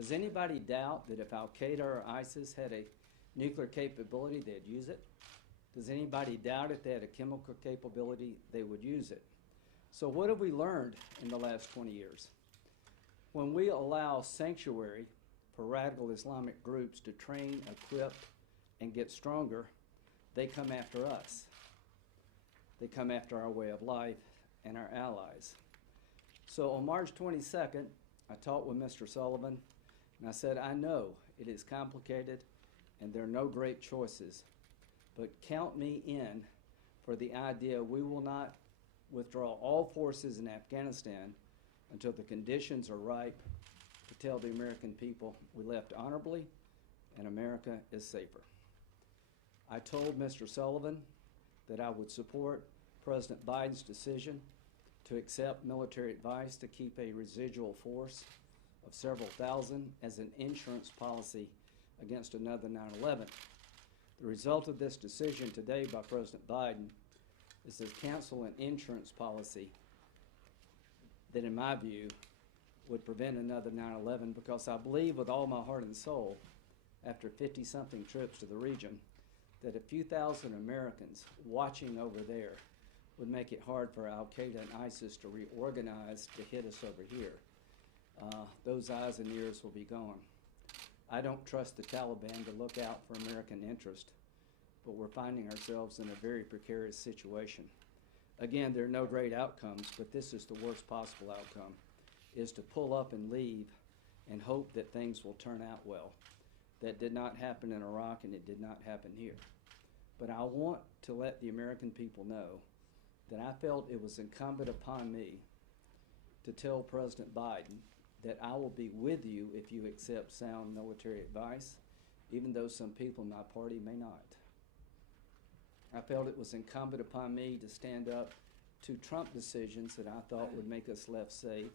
Does anybody doubt that if Al-Qaeda or ISIS had a nuclear capability, they'd use it? Does anybody doubt if they had a chemical capability, they would use it? So what have we learned in the last 20 years? When we allow sanctuary for radical Islamic groups to train, equip, and get stronger, they come after us. They come after our way of life and our allies. So on March 22nd, I talked with Mr. Sullivan, and I said, I know it is complicated and there are no great choices, but count me in for the idea we will not withdraw all forces in Afghanistan until the conditions are ripe to tell the American people we left honorably and America is safer. I told Mr. Sullivan that I would support President Biden's decision to accept military advice to keep a residual force of several thousand as an insurance policy against another 9/11. The result of this decision today by President Biden is to cancel an insurance policy that, in my view, would prevent another 9/11, because I believe with all my heart and soul, after 50-something trips to the region, that a few thousand Americans watching over there would make it hard for Al-Qaeda and ISIS to reorganize to hit us over here. Those eyes and ears will be gone. I don't trust the Taliban to look out for American interest, but we're finding ourselves in a very precarious situation. Again, there are no great outcomes, but this is the worst possible outcome, is to pull up and leave and hope that things will turn out well. That did not happen in Iraq, and it did not happen here. But I want to let the American people know that I felt it was incumbent upon me to tell President Biden that I will be with you if you accept sound military advice, even though some people in my party may not. I felt it was incumbent upon me to stand up to Trump decisions that I thought would make us less safe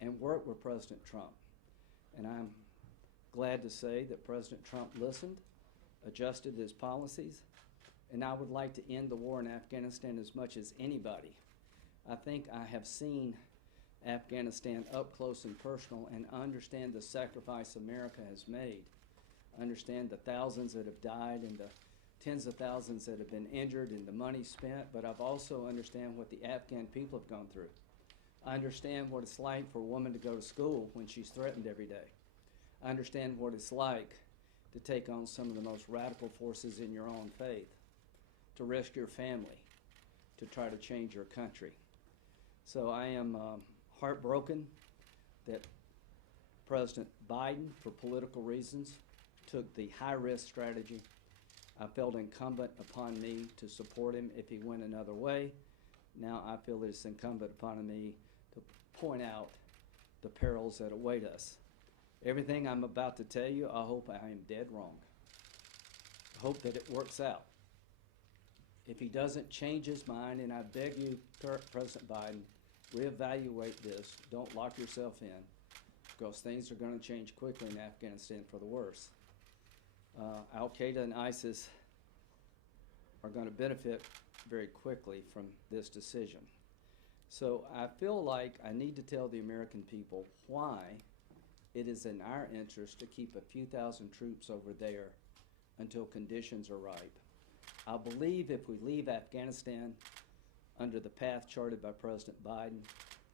and work with President Trump. And I'm glad to say that President Trump listened, adjusted his policies, and I would like to end the war in Afghanistan as much as anybody. I think I have seen Afghanistan up close and personal and understand the sacrifice America has made. Understand the thousands that have died and the tens of thousands that have been injured and the money spent, but I've also understand what the Afghan people have gone through. I understand what it's like for a woman to go to school when she's threatened every day. I understand what it's like to take on some of the most radical forces in your own faith, to risk your family, to try to change your country. So I am heartbroken that President Biden, for political reasons, took the high-risk strategy. I felt incumbent upon me to support him if he went another way. Now I feel it's incumbent upon me to point out the perils that await us. Everything I'm about to tell you, I hope I am dead wrong. I hope that it works out. If he doesn't change his mind, and I beg you, President Biden, reevaluate this. Don't lock yourself in, because things are going to change quickly in Afghanistan for the worse. Al-Qaeda and ISIS are going to benefit very quickly from this decision. So I feel like I need to tell the American people why it is in our interest to keep a few thousand troops over there until conditions are ripe. I believe if we leave Afghanistan under the path charted by President Biden,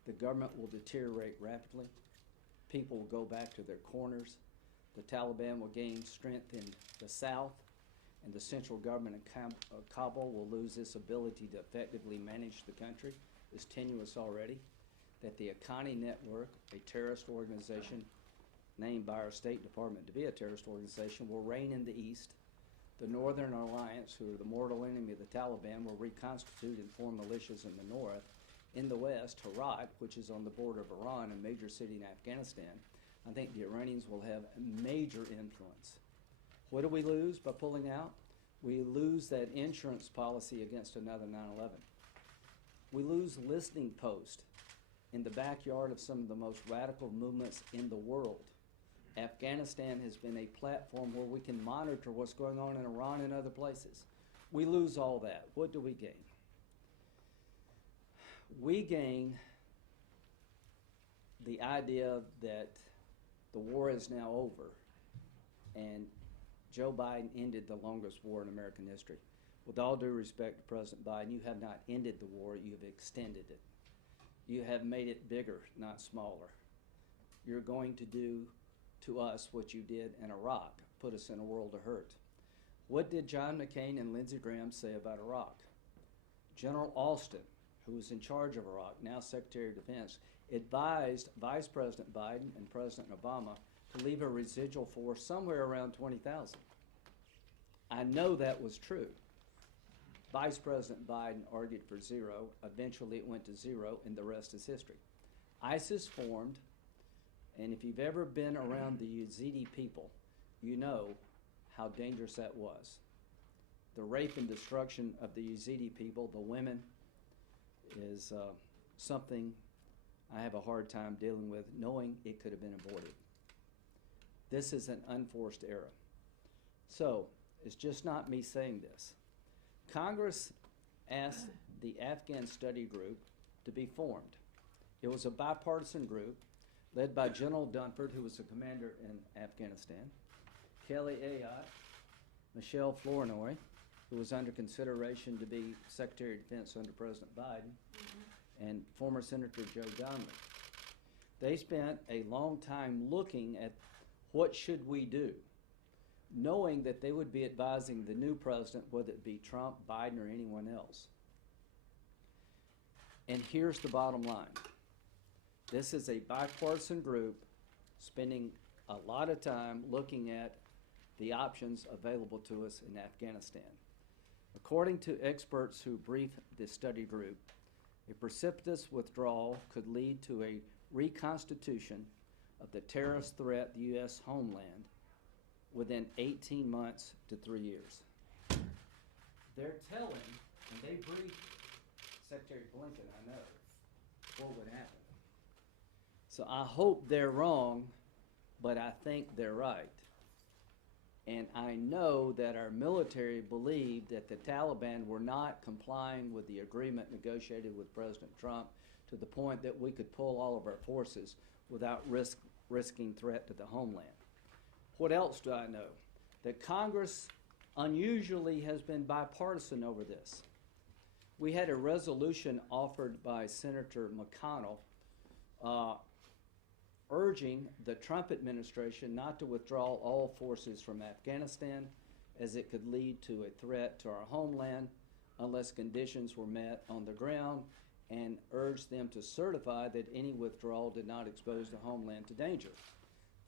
the government will deteriorate rapidly. People will go back to their corners. The Taliban will gain strength in the south, and the central government in Kabul will lose its ability to effectively manage the country. It's tenuous already. That the Haqqani Network, a terrorist organization named by our State Department to be a terrorist organization, will reign in the east. The Northern Alliance, who are the mortal enemy of the Taliban, will reconstitute and form militias in the north. In the west, Herat, which is on the border of Iran, a major city in Afghanistan, I think the Iranians will have a major influence. What do we lose by pulling out? We lose that insurance policy against another 9/11. We lose listening posts in the backyard of some of the most radical movements in the world. Afghanistan has been a platform where we can monitor what's going on in Iran and other places. We lose all that. What do we gain? We gain the idea that the war is now over, and Joe Biden ended the longest war in American history. With all due respect to President Biden, you have not ended the war, you have extended it. You have made it bigger, not smaller. You're going to do to us what you did in Iraq, put us in a world of hurt. What did John McCain and Lindsey Graham say about Iraq? General Austin, who was in charge of Iraq, now Secretary of Defense, advised Vice President Biden and President Obama to leave a residual force somewhere around 20,000. I know that was true. Vice President Biden argued for zero. Eventually it went to zero, and the rest is history. ISIS formed, and if you've ever been around the Yazidi people, you know how dangerous that was. The rape and destruction of the Yazidi people, the women, is something I have a hard time dealing with, knowing it could have been avoided. This is an unforced error. So, it's just not me saying this. Congress asked the Afghan Study Group to be formed. It was a bipartisan group led by General Dunford, who was the commander in Afghanistan, Kelly Ayotte, Michelle Flournoy, who was under consideration to be Secretary of Defense under President Biden, and former Senator Joe Donnelly. They spent a long time looking at what should we do, knowing that they would be advising the new president, whether it be Trump, Biden, or anyone else. And here's the bottom line. This is a bipartisan group spending a lot of time looking at the options available to us in Afghanistan. According to experts who briefed the study group, a precipitous withdrawal could lead to a reconstitution of the terrorist threat the U.S. homeland within 18 months to 3 years. They're telling, and they briefed Secretary Blinken, I know, what would happen. So I hope they're wrong, but I think they're right. And I know that our military believed that the Taliban were not complying with the agreement negotiated with President Trump to the point that we could pull all of our forces without risking threat to the homeland. What else do I know? That Congress unusually has been bipartisan over this. We had a resolution offered by Senator McConnell urging the Trump administration not to withdraw all forces from Afghanistan, as it could lead to a threat to our homeland unless conditions were met on the ground, and urged them to certify that any withdrawal did not expose the homeland to danger.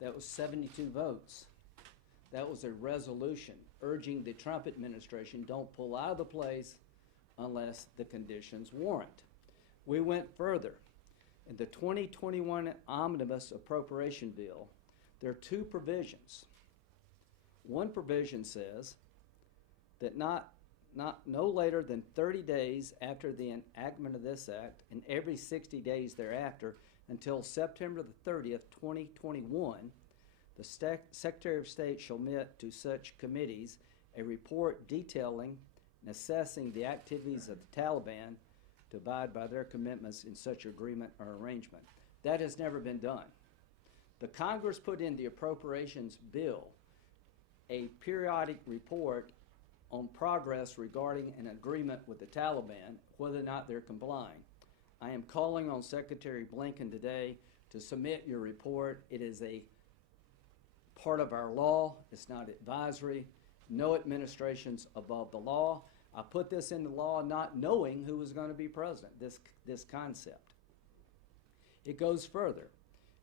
That was 72 votes. That was a resolution urging the Trump administration don't pull out of the place unless the conditions warrant. We went further. In the 2021 Omnibus Appropriation Bill, there are two provisions. One provision says that no later than 30 days after the enactment of this act, and every 60 days thereafter, until September the 30th, 2021, the Secretary of State shall remit to such committees a report detailing and assessing the activities of the Taliban to abide by their commitments in such agreement or arrangement. That has never been done. The Congress put in the appropriations bill a periodic report on progress regarding an agreement with the Taliban, whether or not they're complying. I am calling on Secretary Blinken today to submit your report. It is a part of our law. It's not advisory. No administration's above the law. I put this in the law not knowing who was going to be president, this concept. It goes further.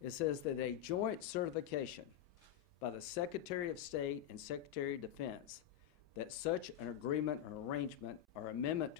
It says that a joint certification by the Secretary of State and Secretary of Defense that such an agreement or arrangement or amendment to